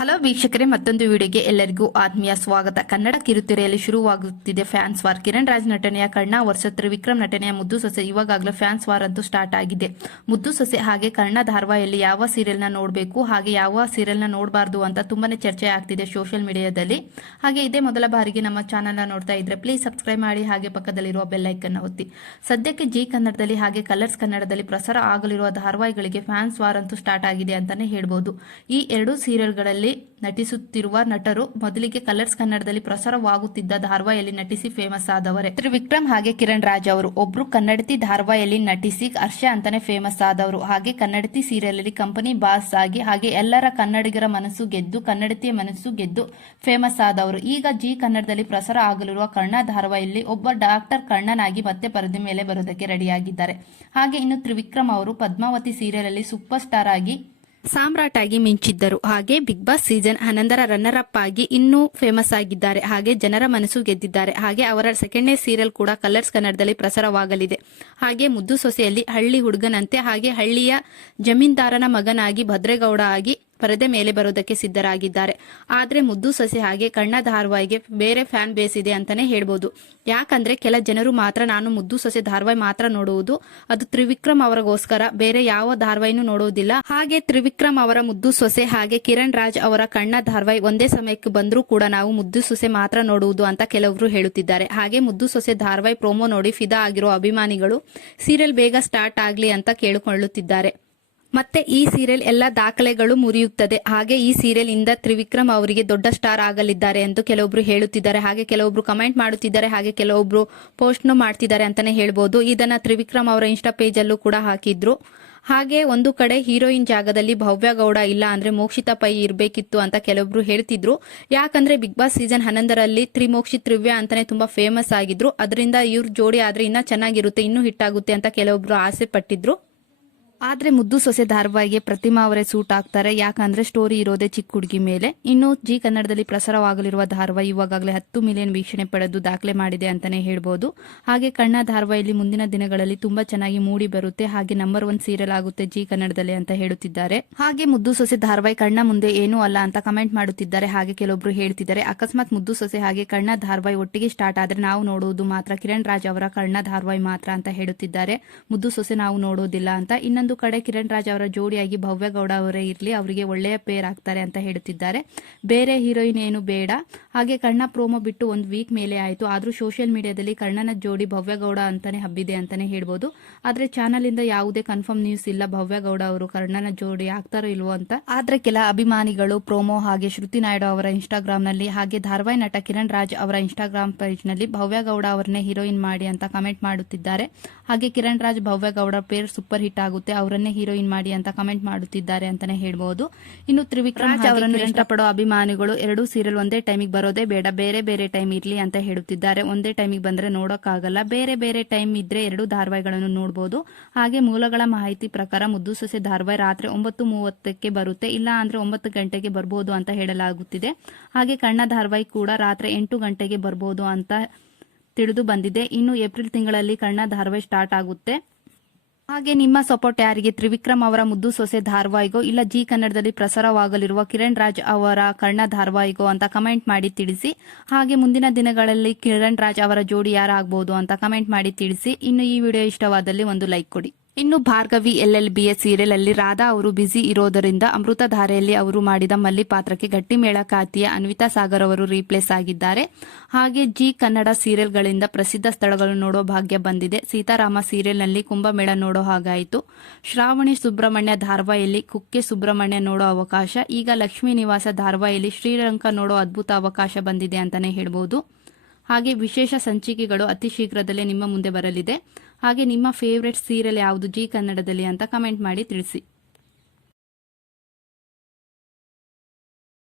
Hello ವೀಕ್ಷಕರೇ, ಮತ್ತೊಂದು ವಿಡಿಯೋಗೆ ಎಲ್ಲರಿಗೂ ಆತ್ಮೀಯ ಸ್ವಾಗತ. ಕನ್ನಡ ಕಿರುತೆರೆಯಲ್ಲಿ ಶುರುವಾಗುತ್ತಿದೆ ಫ್ಯಾನ್ಸ್ ವಾರ್. ಕಿರಣ್ ರಾಜ್ ನಟನೆಯ ಕರ್ಣ ವರ್ಸಸ್ ತ್ರಿವಿಕ್ರಮ್ ನಟನೆಯ ಮುದ್ದು ಸೊಸೆ. ಇವಾಗಲೇ ಫ್ಯಾನ್ಸ್ ವಾರ್ ಅಂತೂ ಸ್ಟಾರ್ಟ್ ಆಗಿದೆ. ಮುದ್ದು ಸೊಸೆ ಹಾಗೆ ಕರ್ಣ ಧಾರಾವಾಹಿಯಲ್ಲಿ ಯಾವ ಸೀರಿಯಲ್ನ ನೋಡಬೇಕು ಹಾಗೆ ಯಾವ ಸೀರಿಯಲ್ನ ನೋಡಬಾರ್ದು ಅಂತ ತುಂಬಾನೇ ಚರ್ಚೆ ಆಗ್ತಿದೆ ಸೋಷಿಯಲ್ ಮೀಡಿಯಾದಲ್ಲಿ. ಹಾಗೆ ಇದೇ ಮೊದಲ ಬಾರಿಗೆ ನಮ್ಮ ಚಾನೆಲ್ನ ನೋಡ್ತಾ ಇದ್ರೆ ಪ್ಲೀಸ್ ಸಬ್ಸ್ಕ್ರೈಬ್ ಮಾಡಿ, ಹಾಗೆ ಪಕ್ಕದಲ್ಲಿರುವ ಬೆಲ್ ಐಕನ್ ಒತ್ತಿ. ಸದ್ಯಕ್ಕೆ ಜಿ ಕನ್ನಡದಲ್ಲಿ ಹಾಗೆ ಕಲರ್ಸ್ ಕನ್ನಡದಲ್ಲಿ ಪ್ರಸಾರ ಆಗಲಿರುವ ಧಾರಾವಾಹಿಗಳಿಗೆ ಫ್ಯಾನ್ಸ್ ವಾರ್ ಅಂತೂ ಸ್ಟಾರ್ಟ್ ಆಗಿದೆ ಅಂತಾನೆ ಹೇಳ್ಬೋದು. ಈ ಎರಡು ಸೀರಿಯಲ್ಗಳಲ್ಲಿ ನಟಿಸುತ್ತಿರುವ ನಟರು ಮೊದಲಿಗೆ ಕಲರ್ಸ್ ಕನ್ನಡದಲ್ಲಿ ಪ್ರಸಾರವಾಗುತ್ತಿದ್ದ ಧಾರಾವಾಹಿಯಲ್ಲಿ ನಟಿಸಿ ಫೇಮಸ್ ಆದವರೇ. ತ್ರಿವಿಕ್ರಮ್ ಹಾಗೆ ಕಿರಣ್ ರಾಜ್ ಅವರು. ಒಬ್ರು ಕನ್ನಡತಿ ಧಾರಾವಾಹಿಯಲ್ಲಿ ನಟಿಸಿ ಹರ್ಷ ಅಂತಾನೆ ಫೇಮಸ್ ಆದವರು. ಹಾಗೆ ಕನ್ನಡತಿ ಸೀರಿಯಲ್ ಅಲ್ಲಿ ಕಂಪನಿ ಬಾಸ್ ಆಗಿ ಹಾಗೆ ಎಲ್ಲರ ಕನ್ನಡಿಗರ ಮನಸ್ಸು ಗೆದ್ದು ಕನ್ನಡತಿಯ ಮನಸ್ಸು ಗೆದ್ದು ಫೇಮಸ್ ಆದವರು. ಈಗ ಜಿ ಕನ್ನಡದಲ್ಲಿ ಪ್ರಸಾರ ಆಗಲಿರುವ ಕರ್ಣ ಧಾರಾವಾಹಿಯಲ್ಲಿ ಒಬ್ಬ ಡಾಕ್ಟರ್ ಕರ್ಣನಾಗಿ ಮತ್ತೆ ಪರದೆ ಮೇಲೆ ಬರೋದಕ್ಕೆ ರೆಡಿಯಾಗಿದ್ದಾರೆ. ಹಾಗೆ ಇನ್ನು ತ್ರಿವಿಕ್ರಮ್ ಅವರು ಪದ್ಮಾವತಿ ಸೀರಿಯಲ್ ಅಲ್ಲಿ ಸೂಪರ್ ಸ್ಟಾರ್ ಆಗಿ ಸಾಮ್ರಾಟ್ ಆಗಿ ಮಿಂಚಿದ್ದರು. ಹಾಗೆ Bigg Boss season 11 runner up ಆಗಿ ಇನ್ನೂ ಫೇಮಸ್ ಆಗಿದ್ದಾರೆ. ಹಾಗೆ ಜನರ ಮನಸ್ಸು ಗೆದ್ದಿದ್ದಾರೆ. ಹಾಗೆ ಅವರ ಸೆಕೆಂಡ್ನೇ ಸೀರಿಯಲ್ ಕೂಡ ಕಲರ್ಸ್ ಕನ್ನಡದಲ್ಲಿ ಪ್ರಸಾರವಾಗಲಿದೆ. ಹಾಗೆ ಮುದ್ದು ಸೊಸೆಯಲ್ಲಿ ಹಳ್ಳಿ ಹುಡುಗನಂತೆ ಹಾಗೆ ಹಳ್ಳಿಯ ಜಮೀನ್ದಾರನ ಮಗನಾಗಿ ಭದ್ರೇಗೌಡ ಆಗಿ ಪರದೆ ಮೇಲೆ ಬರೋದಕ್ಕೆ ಸಿದ್ಧರಾಗಿದ್ದಾರೆ. ಆದ್ರೆ ಮುದ್ದು ಸೊಸೆ ಹಾಗೆ ಕರ್ಣ ಧಾರಾವಾಹಿಗೆ ಬೇರೆ ಫ್ಯಾನ್ ಬೇಸ್ ಇದೆ ಅಂತಾನೆ ಹೇಳ್ಬೋದು. ಯಾಕಂದ್ರೆ ಕೆಲ ಜನರು ಮಾತ್ರ ನಾನು ಮುದ್ದು ಸೊಸೆ ಧಾರಾವಾಹಿ ಮಾತ್ರ ನೋಡುವುದು, ಅದು ತ್ರಿವಿಕ್ರಮ್ ಅವರಿಗೋಸ್ಕರ, ಬೇರೆ ಯಾವ ಧಾರಾವಾಹಿನೂ ನೋಡುವುದಿಲ್ಲ. ಹಾಗೆ ತ್ರಿವಿಕ್ರಮ್ ಅವರ ಮುದ್ದು ಸೊಸೆ ಹಾಗೆ ಕಿರಣ್ ರಾಜ್ ಅವರ ಕರ್ಣ ಧಾರಾವಾಹಿ ಒಂದೇ ಸಮಯಕ್ಕೆ ಬಂದ್ರೂ ಕೂಡ ನಾವು ಮುದ್ದು ಸೊಸೆ ಮಾತ್ರ ನೋಡುವುದು ಅಂತ ಕೆಲವರು ಹೇಳುತ್ತಿದ್ದಾರೆ. ಹಾಗೆ ಮುದ್ದು ಸೊಸೆ ಧಾರಾವಾಹಿ ಪ್ರೋಮೋ ನೋಡಿ ಫಿದಾ ಆಗಿರೋ ಅಭಿಮಾನಿಗಳು ಸೀರಿಯಲ್ ಬೇಗ ಸ್ಟಾರ್ಟ್ ಆಗ್ಲಿ ಅಂತ ಕೇಳಿಕೊಳ್ಳುತ್ತಿದ್ದಾರೆ. ಮತ್ತೆ ಈ ಸೀರಿಯಲ್ ಎಲ್ಲ ದಾಖಲೆಗಳು ಮುರಿಯುತ್ತದೆ. ಹಾಗೆ ಈ ಸೀರಿಯಲ್ ಇಂದ ತ್ರಿವಿಕ್ರಮ್ ಅವರಿಗೆ ದೊಡ್ಡ ಸ್ಟಾರ್ ಆಗಲಿದ್ದಾರೆ ಎಂದು ಕೆಲವೊಬ್ರು ಹೇಳುತ್ತಿದ್ದಾರೆ. ಹಾಗೆ ಕೆಲವೊಬ್ರು ಕಮೆಂಟ್ ಮಾಡುತ್ತಿದ್ದಾರೆ, ಹಾಗೆ ಕೆಲವೊಬ್ರು ಪೋಸ್ಟ್ ಮಾಡ್ತಿದ್ದಾರೆ ಅಂತಾನೆ ಹೇಳ್ಬೋದು. ಇದನ್ನ ತ್ರಿವಿಕ್ರಮ್ ಅವರ ಇನ್ಸ್ಟಾ ಪೇಜ್ ಅಲ್ಲೂ ಕೂಡ ಹಾಕಿದ್ರು. ಹಾಗೆ ಒಂದು ಕಡೆ ಹೀರೋಯಿನ್ ಜಾಗದಲ್ಲಿ ಭವ್ಯ ಗೌಡ ಇಲ್ಲ ಅಂದ್ರೆ ಮೋಕ್ಷಿತಾ ಪೈ ಇರಬೇಕಿತ್ತು ಅಂತ ಕೆಲವೊಬ್ರು ಹೇಳ್ತಿದ್ರು. ಯಾಕಂದ್ರೆ ಬಿಗ್ ಬಾಸ್ ಸೀಸನ್ 11ರಲ್ಲಿ ತ್ರಿಮೋಕ್ಷಿತ್ ತ್ರಿವ್ಯ ಅಂತಾನೆ ತುಂಬಾ ಫೇಮಸ್ ಆಗಿದ್ರು. ಅದರಿಂದ ಇವ್ರ ಜೋಡಿ ಆದ್ರೆ ಇನ್ನ ಚೆನ್ನಾಗಿರುತ್ತೆ, ಇನ್ನೂ ಹಿಟ್ ಆಗುತ್ತೆ ಅಂತ ಕೆಲವೊಬ್ರು ಆಸೆ ಪಟ್ಟಿದ್ರು. ಆದ್ರೆ ಮುದ್ದು ಸೊಸೆ ಧಾರಾವಾಹಿಗೆ ಪ್ರತಿಮಾ ಅವರೇ ಸೂಟ್ ಆಗ್ತಾರೆ. ಯಾಕಂದ್ರೆ ಸ್ಟೋರಿ ಇರೋದೇ ಚಿಕ್ಕ ಹುಡುಗಿ ಮೇಲೆ. ಇನ್ನು ಜಿ ಕನ್ನಡದಲ್ಲಿ ಪ್ರಸಾರವಾಗಲಿರುವ ಧಾರಾವಾಹಿ ಇವಾಗಲೇ 10 ಮಿಲಿಯನ್ ವೀಕ್ಷಣೆ ಪಡೆದು ದಾಖಲೆ ಮಾಡಿದೆ ಅಂತಾನೆ ಹೇಳ್ಬೋದು. ಹಾಗೆ ಕರ್ಣ ಧಾರಾವಾಹಿಯಲ್ಲಿ ಮುಂದಿನ ದಿನಗಳಲ್ಲಿ ತುಂಬಾ ಚೆನ್ನಾಗಿ ಮೂಡಿ ಬರುತ್ತೆ. ಹಾಗೆ ನಂಬರ್ 1 ಸೀರಿಯಲ್ ಆಗುತ್ತೆ ಜಿ ಕನ್ನಡದಲ್ಲಿ ಅಂತ ಹೇಳುತ್ತಿದ್ದಾರೆ. ಹಾಗೆ ಮುದ್ದು ಸೊಸೆ ಧಾರಾವಾಹಿ ಕರ್ಣ ಮುಂದೆ ಏನೂ ಅಲ್ಲ ಅಂತ ಕಮೆಂಟ್ ಮಾಡುತ್ತಿದ್ದಾರೆ. ಹಾಗೆ ಕೆಲವೊಬ್ರು ಹೇಳ್ತಿದ್ದಾರೆ, ಅಕಸ್ಮಾತ್ ಮುದ್ದು ಸೊಸೆ ಹಾಗೆ ಕರ್ಣ ಧಾರಾವಾಹಿ ಒಟ್ಟಿಗೆ ಸ್ಟಾರ್ಟ್ ಆದ್ರೆ ನಾವು ನೋಡುವುದು ಮಾತ್ರ ಕಿರಣ್ ರಾಜ್ ಅವರ ಕರ್ಣ ಧಾರಾವಾಹಿ ಮಾತ್ರ ಅಂತ ಹೇಳುತ್ತಿದ್ದಾರೆ. ಮುದ್ದು ಸೊಸೆ ನಾವು ನೋಡೋದಿಲ್ಲ ಅಂತ. ಇನ್ನೊಂದು ಕಡೆ ಕಿರಣ್ ರಾಜ್ ಅವರ ಜೋಡಿಯಾಗಿ ಭವ್ಯ ಗೌಡ ಅವರೇ ಇರ್ಲಿ, ಅವರಿಗೆ ಒಳ್ಳೆಯ ಪೇರ್ ಆಗ್ತಾರೆ ಅಂತ ಹೇಳುತ್ತಿದ್ದಾರೆ. ಬೇರೆ ಹೀರೋಯಿನ್ ಏನು ಬೇಡ. ಹಾಗೆ ಕರ್ಣ ಪ್ರೋಮೋ ಬಿಟ್ಟು 1 ವೀಕ್ ಮೇಲೆ ಆಯ್ತು. ಆದ್ರೂ ಸೋಷಿಯಲ್ ಮೀಡಿಯಾದಲ್ಲಿ ಕರ್ಣನ ಜೋಡಿ ಭವ್ಯ ಗೌಡ ಅಂತಾನೆ ಹಬ್ಬಿದೆ ಅಂತಾನೆ ಹೇಳ್ಬೋದು. ಆದ್ರೆ ಚಾನಲ್ ಇಂದ ಯಾವುದೇ ಕನ್ಫರ್ಮ್ ನ್ಯೂಸ್ ಇಲ್ಲ ಭವ್ಯ ಗೌಡ ಅವರು ಕರ್ಣನ ಜೋಡಿ ಆಗ್ತಾರೋ ಇಲ್ವೋ ಅಂತ. ಆದ್ರೆ ಕೆಲ ಅಭಿಮಾನಿಗಳು ಪ್ರೋಮೋ ಹಾಗೆ ಶ್ರುತಿ ನಾಯ್ಡು ಅವರ ಇನ್ಸ್ಟಾಗ್ರಾಮ್ ನಲ್ಲಿ ಹಾಗೆ ಧಾರಾವಾಹಿ ನಟ ಕಿರಣ್ ರಾಜ್ ಅವರ ಇನ್ಸ್ಟಾಗ್ರಾಮ್ ಪೇಜ್ ನಲ್ಲಿ ಭವ್ಯ ಗೌಡ ಅವರನ್ನೇ ಹೀರೋಯಿನ್ ಮಾಡಿ ಅಂತ ಕಮೆಂಟ್ ಮಾಡುತ್ತಿದ್ದಾರೆ. ಹಾಗೆ ಕಿರಣ್ ರಾಜ್ ಭವ್ಯ ಗೌಡ ಪೇರ್ ಸೂಪರ್ ಹಿಟ್ ಆಗುತ್ತೆ, ಅವರನ್ನೇ ಹೀರೋಯಿನ್ ಮಾಡಿ ಅಂತ ಕಮೆಂಟ್ ಮಾಡುತ್ತಿದ್ದಾರೆ ಅಂತಾನೆ ಹೇಳ್ಬಹುದು. ಇನ್ನು ತ್ರಿವಿಕ್ರಮ್ ಅವರನ್ನು ಇಷ್ಟಪಡೋ ಅಭಿಮಾನಿಗಳು ಎರಡೂ ಸೀರಿಯಲ್ ಒಂದೇ ಟೈಮಿಗೆ ಬರೋದೇ ಬೇಡ, ಬೇರೆ ಬೇರೆ ಟೈಮ್ ಇರ್ಲಿ ಅಂತ ಹೇಳುತ್ತಿದ್ದಾರೆ. ಒಂದೇ ಟೈಮಿಗೆ ಬಂದ್ರೆ ನೋಡೋಕ್ಕಾಗಲ್ಲ, ಬೇರೆ ಬೇರೆ ಟೈಮ್ ಇದ್ರೆ 2 ಧಾರಾವಾಹಿಗಳನ್ನು ನೋಡಬಹುದು. ಹಾಗೆ ಮೂಲಗಳ ಮಾಹಿತಿ ಪ್ರಕಾರ ಮುದ್ದು ಸೊಸೆ ಧಾರಾವಾಹಿ ರಾತ್ರಿ 9:30ಕ್ಕೆ ಬರುತ್ತೆ, ಇಲ್ಲ ಅಂದ್ರೆ 9 ಗಂಟೆಗೆ ಬರಬಹುದು ಅಂತ ಹೇಳಲಾಗುತ್ತಿದೆ. ಹಾಗೆ ಕರ್ಣ ಧಾರಾವಾಹಿ ಕೂಡ ರಾತ್ರಿ 8 ಗಂಟೆಗೆ ಬರಬಹುದು ಅಂತ ತಿಳಿದು ಬಂದಿದೆ. ಇನ್ನು ಏಪ್ರಿಲ್ ತಿಂಗಳಲ್ಲಿ ಕರ್ಣ ಧಾರಾವಾಹಿ ಸ್ಟಾರ್ಟ್ ಆಗುತ್ತೆ. ಹಾಗೆ ನಿಮ್ಮ ಸಪೋರ್ಟ್ ಯಾರಿಗೆ? ತ್ರಿವಿಕ್ರಮ್ ಅವರ ಮುದ್ದು ಸೊಸೆ ಧಾರಾವಾಹಿಗೋ ಇಲ್ಲ ಜಿ ಕನ್ನಡದಲ್ಲಿ ಪ್ರಸಾರವಾಗಲಿರುವ ಕಿರಣ್ ರಾಜ್ ಅವರ ಕರ್ಣ ಧಾರಾವಾಹಿಗೋ ಅಂತ ಕಮೆಂಟ್ ಮಾಡಿ ತಿಳಿಸಿ. ಹಾಗೆ ಮುಂದಿನ ದಿನಗಳಲ್ಲಿ ಕಿರಣ್ ರಾಜ್ ಅವರ ಜೋಡಿ ಯಾರಾಗಬಹುದು ಅಂತ ಕಮೆಂಟ್ ಮಾಡಿ ತಿಳಿಸಿ. ಇನ್ನು ಈ ವಿಡಿಯೋ ಇಷ್ಟವಾದಲ್ಲಿ ಒಂದು ಲೈಕ್ ಕೊಡಿ. ಇನ್ನು ಭಾರ್ಗವಿ LLBS ಸೀರಿಯಲ್ ಅಲ್ಲಿ ರಾಧಾ ಅವರು ಬ್ಯುಸಿ ಇರೋದರಿಂದ ಅಮೃತಧಾರೆಯಲ್ಲಿ ಅವರು ಮಾಡಿದ ಮಲ್ಲಿ ಪಾತ್ರಕ್ಕೆ ಗಟ್ಟಿಮೇಳ ಖ್ಯಾತಿಯ ಅನ್ವಿತಾ ಸಾಗರ್ ಅವರು ರೀಪ್ಲೇಸ್ ಆಗಿದ್ದಾರೆ. ಹಾಗೆ ಜಿ ಕನ್ನಡ ಸೀರಿಯಲ್ಗಳಿಂದ ಪ್ರಸಿದ್ಧ ಸ್ಥಳಗಳು ನೋಡೋ ಭಾಗ್ಯ ಬಂದಿದೆ. ಸೀತಾರಾಮ ಸೀರಿಯಲ್ ನಲ್ಲಿ ಕುಂಭಮೇಳ ನೋಡೋ ಹಾಗಾಯಿತು. ಶ್ರಾವಣಿ ಸುಬ್ರಹ್ಮಣ್ಯ ಧಾರಾವಾಹಿಯಲ್ಲಿ ಕುಕ್ಕೆ ಸುಬ್ರಹ್ಮಣ್ಯ ನೋಡೋ ಅವಕಾಶ. ಈಗ ಲಕ್ಷ್ಮೀ ನಿವಾಸ ಧಾರಾವಾಹಿಯಲ್ಲಿ ಶ್ರೀಲಂಕಾ ನೋಡೋ ಅದ್ಭುತ ಅವಕಾಶ ಬಂದಿದೆ ಅಂತಾನೆ ಹೇಳ್ಬೋದು. ಹಾಗೆ ವಿಶೇಷ ಸಂಚಿಕೆಗಳು ಅತಿ ಶೀಘ್ರದಲ್ಲೇ ನಿಮ್ಮ ಮುಂದೆ ಬರಲಿದೆ. ಹಾಗೆ ನಿಮ್ಮ ಫೇವರೇಟ್ ಸೀರಿಯಲ್ ಯಾವುದು ಜಿ ಕನ್ನಡದಲ್ಲಿ ಅಂತ ಕಮೆಂಟ್ ಮಾಡಿ ತಿಳಿಸಿ.